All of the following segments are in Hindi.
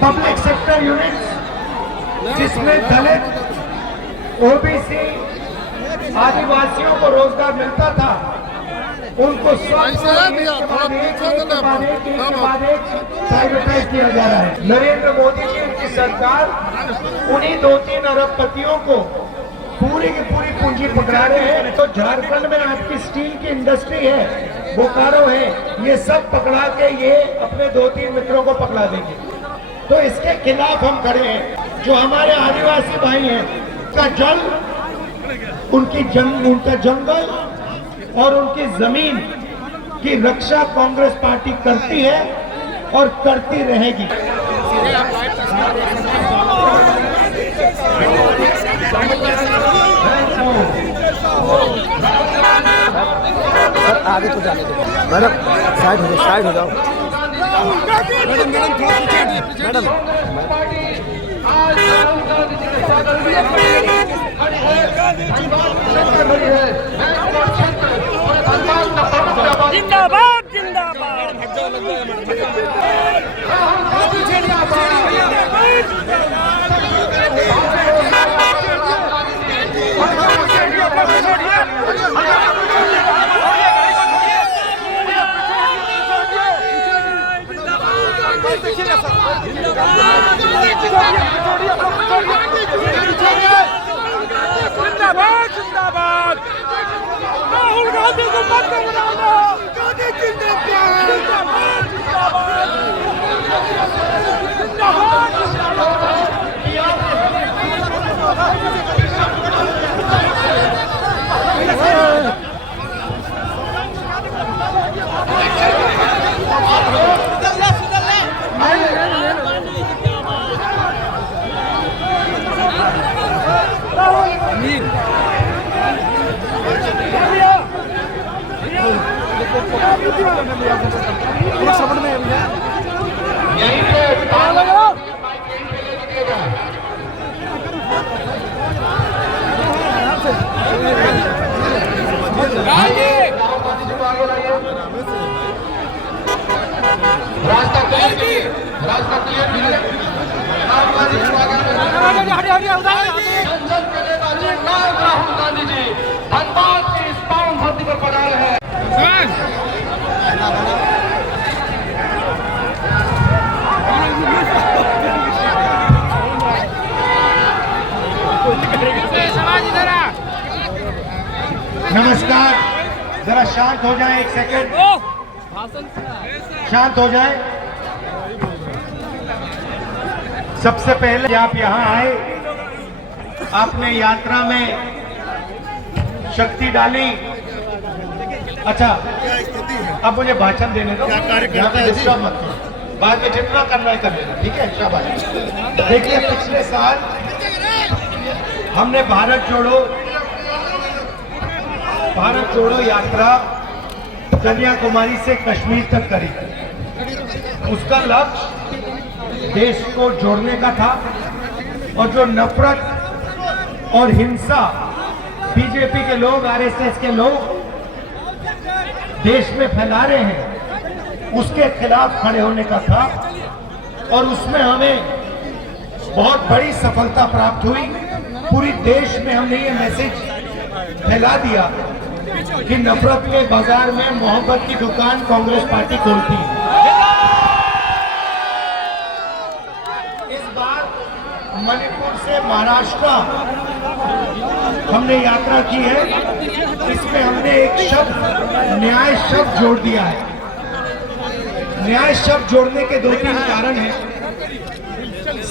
पब्लिक सेक्टर यूनिट्स जिसमें दलित, ओबीसी, आदिवासियों को रोजगार मिलता था, उनको प्राइवेटाइज किया जा रहा है। नरेंद्र मोदी जी की सरकार उन्हीं 2-3 अरबपतियों को पूरी की पूरी पूंजी पकड़ा रहे हैं। तो झारखंड में आपकी स्टील की इंडस्ट्री है, बोकारो है, ये सब पकड़ा के ये अपने 2-3 मित्रों को पकड़ा देंगे। तो इसके खिलाफ हम खड़े हैं। जो हमारे आदिवासी भाई हैं, उनका जल, उनका जंगल और उनकी जमीन की रक्षा कांग्रेस पार्टी करती है और करती रहेगी। आगे तो जाने दो मैडम, साइड हो जाओ मैडम। जिंदाबाद जिंदाबाद। जिंदाबाद जिंदाबाद। राहुल गांधी को मत बनाना। गांधी जिंदाबाद जिंदाबाद जिंदाबाद रास्ता क्लियर संसद के नेता जननायक राहुल गांधी जी धनबाद की इस पावन धरती पर पधारे हैं। नमस्कार, जरा शांत हो जाए, 1 सेकंड शांत हो जाए। सबसे पहले आप यहाँ आए, आपने यात्रा में शक्ति डाली। अच्छा, अब मुझे भाषण देने दो, यहाँ पे डिस्टर्ब मत करो, बाद में जितना करना है कर लेना, ठीक है? शाबाश। देखिए, पिछले साल हमने भारत जोड़ो यात्रा कन्याकुमारी से कश्मीर तक करी। उसका लक्ष्य देश को जोड़ने का था, और जो नफरत और हिंसा बीजेपी के लोग, आरएसएस के लोग देश में फैला रहे हैं, उसके खिलाफ खड़े होने का था। और उसमें हमें बहुत बड़ी सफलता प्राप्त हुई। पूरी देश में हमने ये मैसेज फैला दिया कि नफरत के बाजार में मोहब्बत की दुकान कांग्रेस पार्टी खोलती है। इस बार मणिपुर से महाराष्ट्र हमने यात्रा की है। इसमें हमने एक शब्द, न्याय शब्द जोड़ दिया है। न्याय शब्द जोड़ने के 2-3 कारण हैं।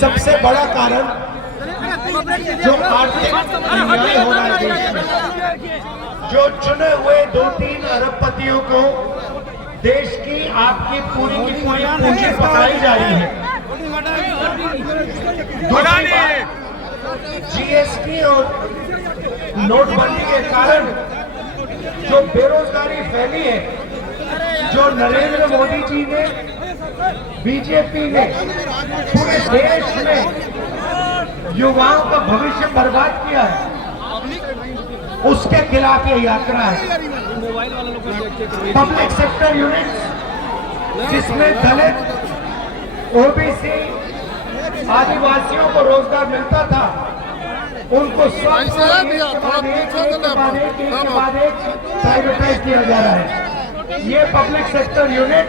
सबसे बड़ा कारण जो आर्थिक अन्याय हो रहा है देश में, जो चुने हुए 2-3 अरबपतियों को देश की आपकी पूरी की पूरी पूंजी पकड़ाई जा रही है। जीएसटी और नोटबंदी के कारण जो बेरोजगारी फैली है, जो नरेंद्र मोदी जी ने, बीजेपी ने पूरे देश में युवाओं का भविष्य बर्बाद किया है, उसके खिलाफ ये यात्रा है। पब्लिक सेक्टर यूनिट्स जिसमें दलित, ओबीसी, आदिवासियों को रोजगार मिलता था, उनको प्राइवेटाइज किया जा रहा है। ये पब्लिक सेक्टर यूनिट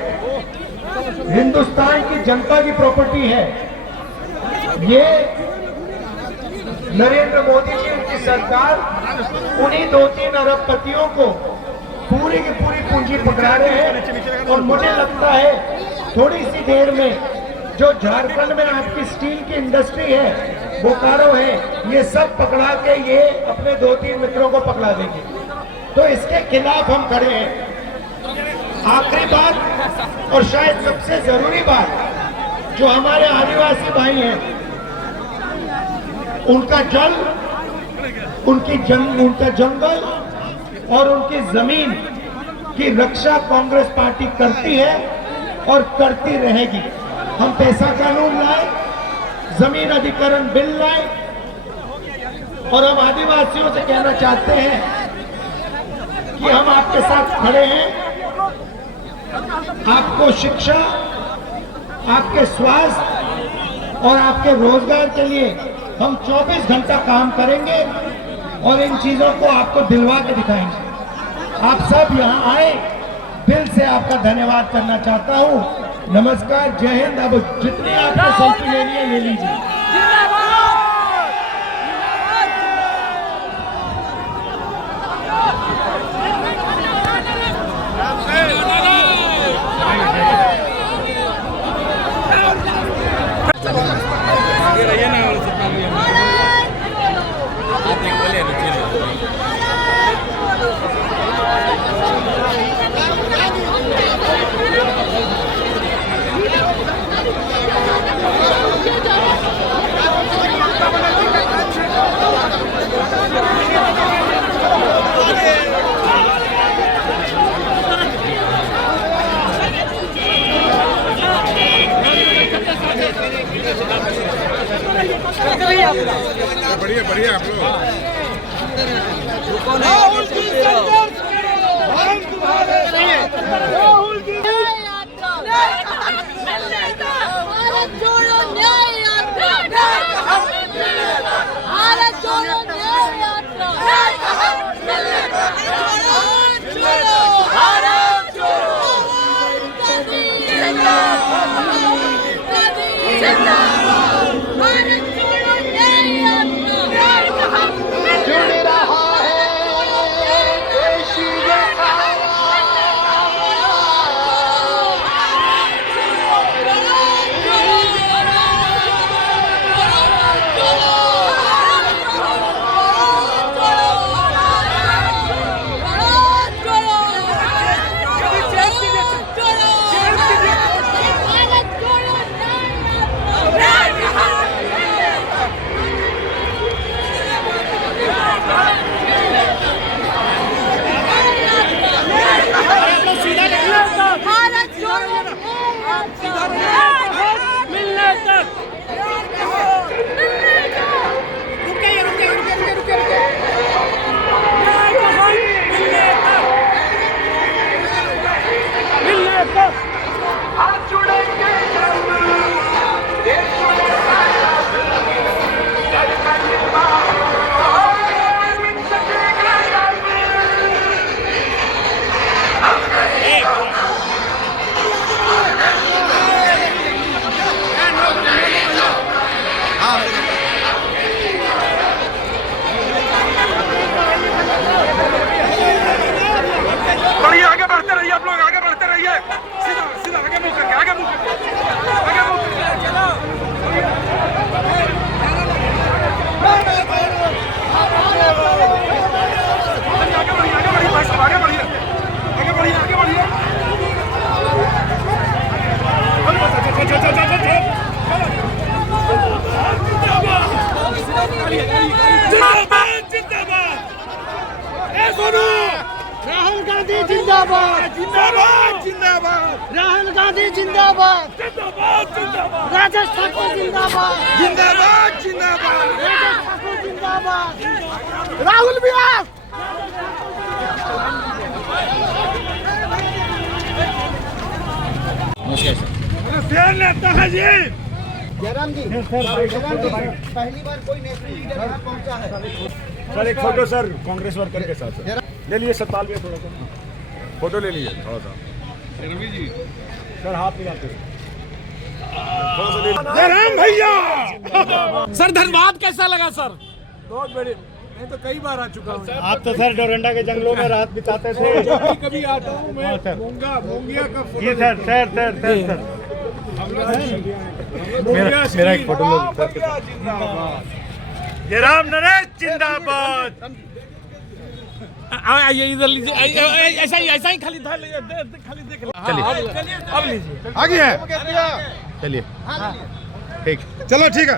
हिंदुस्तान की जनता की प्रॉपर्टी है। ये नरेंद्र मोदी जी की सरकार उन्हीं 2-3 अरबपतियों को पूरी की पूरी पूंजी पकड़ा रहे हैं। और मुझे लगता है थोड़ी सी देर में जो झारखंड में आपकी स्टील की इंडस्ट्री है, बोकारो है, ये सब पकड़ा के ये अपने 2-3 मित्रों को पकड़ा देंगे। तो इसके खिलाफ हम खड़े हैं। आखिरी बात और शायद सबसे जरूरी बात, जो हमारे आदिवासी भाई हैं, उनका जल, उनका जंगल और उनकी जमीन की रक्षा कांग्रेस पार्टी करती है और करती रहेगी। हम पैसा कानून लाए, जमीन अधिग्रहण बिल लाए, और हम आदिवासियों से कहना चाहते हैं कि हम आपके साथ खड़े हैं। आपको शिक्षा, आपके स्वास्थ्य और आपके रोजगार के लिए हम 24 घंटा काम करेंगे और इन चीजों को आपको दिलवा के दिखाएंगे। आप सब यहाँ आए, दिल से आपका धन्यवाद करना चाहता हूँ। नमस्कार, जय हिंद। अब जितनी आपको सेल्फी लेनी है ले लीजिए। बढ़िया बढ़िया आप लोग राहुल जी संघर्ष राहुल जी भारत जोड़ो न्याय यात्रा, भारत जोड़ो न्याय यात्रा, भारत जोड़ो राहुल गांधी जिंदाबाद जिंदाबाद जिंदाबाद, राहुल गांधी जिंदाबाद जिंदाबाद जिंदाबाद, राजेश ठाकुर जिंदाबाद जिंदाबाद जिंदाबाद, राजेश ठाकुर जिंदाबाद, राहुल बिहार शेर नेता है जी। जयराम जी, पहली बार कोई नेशनल लीडर यहाँ पहुँचा है। सर एक फोटो सर कांग्रेस वर्कर के साथ सर ले लिए सर, ताल थोड़ा सा फोटो ले लीजिए थोड़ा सा रवि जी सर हाथ मिलाते थोड़ा सा जयराम भैया। सर धनबाद कैसा लगा सर? बहुत बड़े, मैं तो कई बार आ चुका हूँ। आप तो सर डोरंडा के जंगलों में रात बिताते थे। कभी कभी आता हूँ मैं। मोंगिया का फोटो ये sir sir sir sir sir मेरा एक फोटो लो सर। जयराम नरेश जिंदाबाद। आइए इधर लीजिए, ऐसा ही खाली खाली देख लो। चलिए अब लीजिए। आ गया है। चलिए चलो ठीक है।